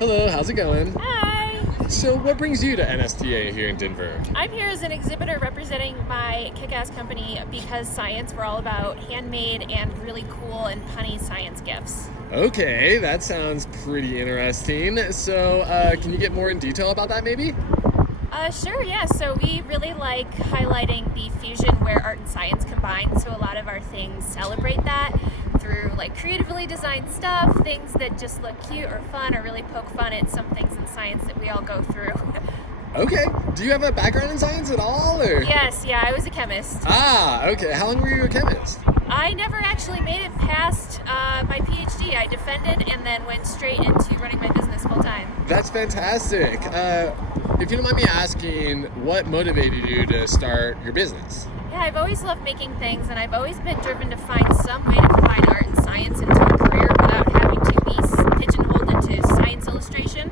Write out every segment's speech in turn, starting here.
Hello, how's it going? Hi! So, what brings you to NSTA here in Denver? I'm here as an exhibitor representing my kick-ass company Because Science. We're all about handmade and really cool and punny science gifts. Okay, that sounds pretty interesting. So, can you get more in detail about that maybe? Sure, yeah. So we really like highlighting the fusion where art and science combine. So a lot of our things celebrate that through like creatively designed stuff, things that just look cute or fun or really poke fun at some things in science that we all go through. Okay, do you have a background in science at all, or? Yes, yeah, I was a chemist. Ah, okay. How long were you a chemist? I never actually made it past my PhD. I defended and then went straight into running my business full time. That's fantastic. If you don't mind me asking, what motivated you to start your business? Yeah, I've always loved making things, and I've always been driven to find some way to combine art and science into a career without having to be pigeonholed into science illustration.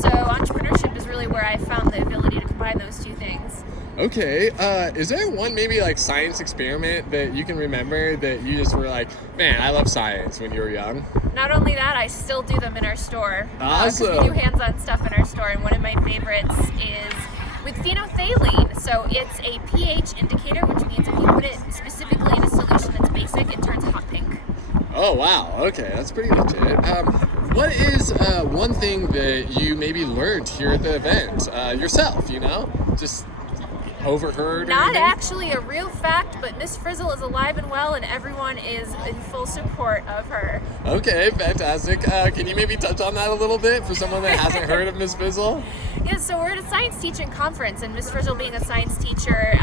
So entrepreneurship is really where I found the ability to combine those two things. Okay, is there one maybe like science experiment that you can remember that you just were like, man, I love science when you were young? Not only that, I still do them in our store. 'Cause Awesome. we do hands-on stuff in our store, and one of my favorites is with phenolphthalein. So it's a pH indicator, which means if you put it specifically in a solution that's basic, it turns hot pink. Oh wow, okay, that's pretty legit. What is one thing that you maybe learned here at the event yourself? Just overheard. Or Not anything? actually a real fact, but Miss Frizzle is alive and well, and everyone is in full support of her. Okay, fantastic. Can you maybe touch on that a little bit for someone that hasn't heard of Miss Fizzle? Yeah, so we're at a science teaching conference, and Miss Frizzle being a science teacher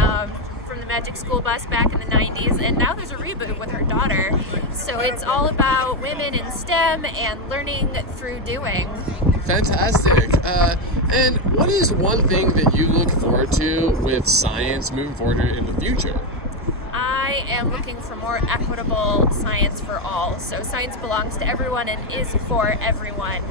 from the Magic School Bus back in the 90s, and now there's a reboot with her daughter. So it's all about women in STEM and learning through doing. Fantastic. And what is one thing that you look forward to with science moving forward in the future? I am looking for more equitable science for all. So science belongs to everyone and is for everyone.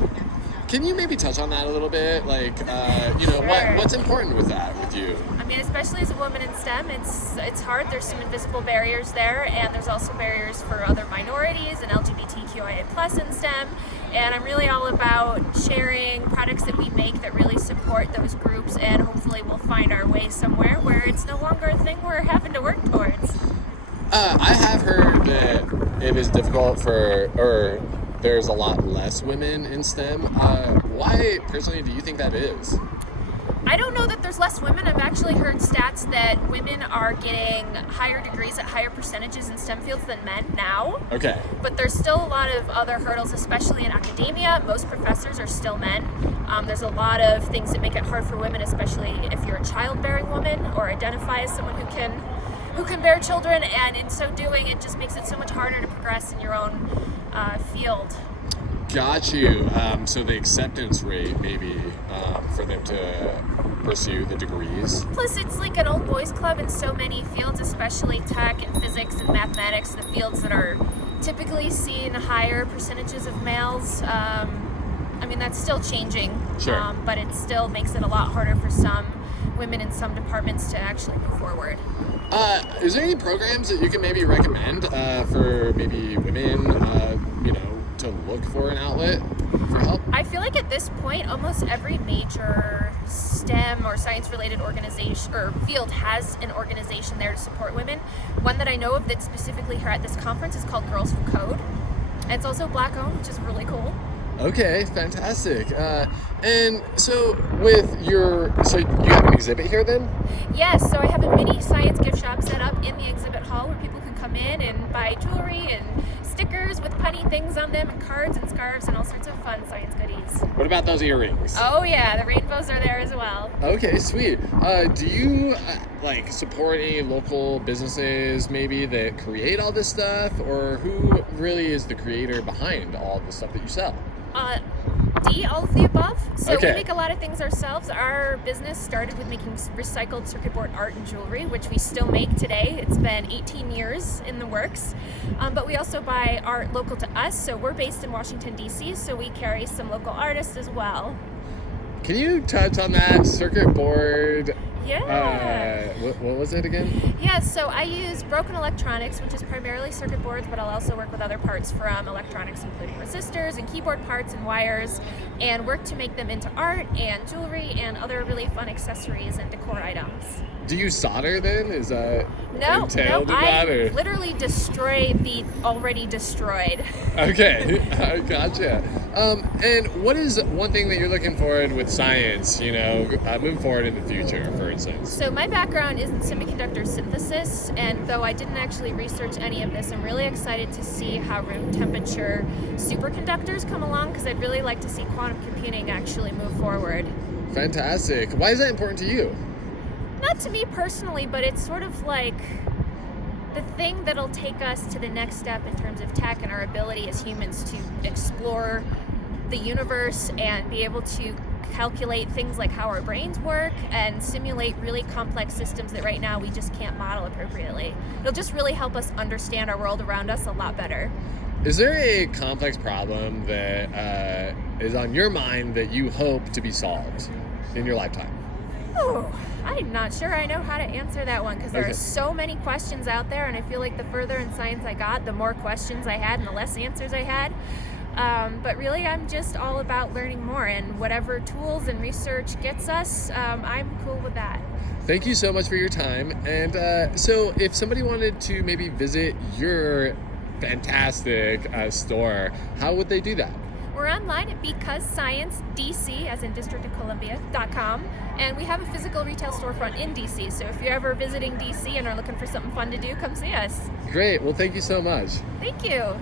Can you maybe touch on that a little bit? Like, Sure. what's important with that with you? I mean, especially as a woman in STEM, it's hard. There's some invisible barriers there, and there's also barriers for other minorities and LGBTQIA+ in STEM. And I'm really all about sharing products that we make that really support those groups, and hopefully we'll find our way somewhere where it's no longer a thing we're having to work towards. I have heard that it is difficult or there's a lot less women in STEM. Why, personally, do you think that is? I don't know that there's less women. I've actually heard stats that women are getting higher degrees at higher percentages in STEM fields than men now. Okay. But there's still a lot of other hurdles, especially in academia. Most professors are still men. There's a lot of things that make it hard for women, especially if you're a childbearing woman or identify as someone who can bear children. And in so doing, it just makes it so much harder to progress in your own field. Got you. So the acceptance rate, maybe, for them to pursue the degrees. Plus, it's like an old boys club in so many fields, especially tech and physics and mathematics, the fields that are typically seen higher percentages of males. I mean, that's still changing, Sure. but it still makes it a lot harder for some women in some departments to actually move forward. Is there any programs that you can maybe recommend for maybe women, to look for an outlet for help? I feel like at this point, almost every major STEM or science-related organization or field has an organization there to support women. One that I know of that's specifically here at this conference is called Girls Who Code. It's also Black-owned, which is really cool. Okay, fantastic. And so so you have an exhibit here then? Yes, so I have a mini science gift shop set up in the exhibit hall where people can come in and buy jewelry and stickers with punny things on them and cards and scarves and all sorts of fun science goodies. What about those earrings? Oh yeah, the rainbows are there as well. Okay, sweet. Do you support any local businesses maybe that create all this stuff, or who really is the creator behind all the stuff that you sell? All of the above. So Okay. we make a lot of things ourselves. Our business started with making recycled circuit board art and jewelry, which we still make today. It's been 18 years in the works. But we also buy art local to us. So we're based in Washington, D.C., so we carry some local artists as well. Can you touch on that circuit board Yeah. What was it again? Yeah, so I use broken electronics, which is primarily circuit boards, but I'll also work with other parts from electronics, including resistors and keyboard parts and wires, and work to make them into art and jewelry and other really fun accessories and decor items. Do you solder then? Is that No, entailed in I that? Or? literally destroy the already destroyed. Okay, I gotcha. And what is one thing that you're looking forward with science, moving forward in the future, for instance? So my background is in semiconductor synthesis, and though I didn't actually research any of this, I'm really excited to see how room temperature superconductors come along, because I'd really like to see quantum computing actually move forward. Fantastic. Why is that important to you? Not to me personally, but it's sort of like the thing that'll take us to the next step in terms of tech and our ability as humans to explore the universe and be able to calculate things like how our brains work and simulate really complex systems that right now we just can't model appropriately. It'll just really help us understand our world around us a lot better. Is there a complex problem that is on your mind that you hope to be solved in your lifetime? Oh, I'm not sure I know how to answer that one, because there are so many questions out there, and I feel like the further in science I got, the more questions I had and the less answers I had. But really, I'm just all about learning more, and whatever tools and research gets us, I'm cool with that. Thank you so much for your time. And so if somebody wanted to maybe visit your fantastic store, how would they do that? We're online at BecauseScienceDC, as in District of Columbia.com, and we have a physical retail storefront in DC, so if you're ever visiting DC and are looking for something fun to do, come see us. Great. Well, thank you so much. Thank you.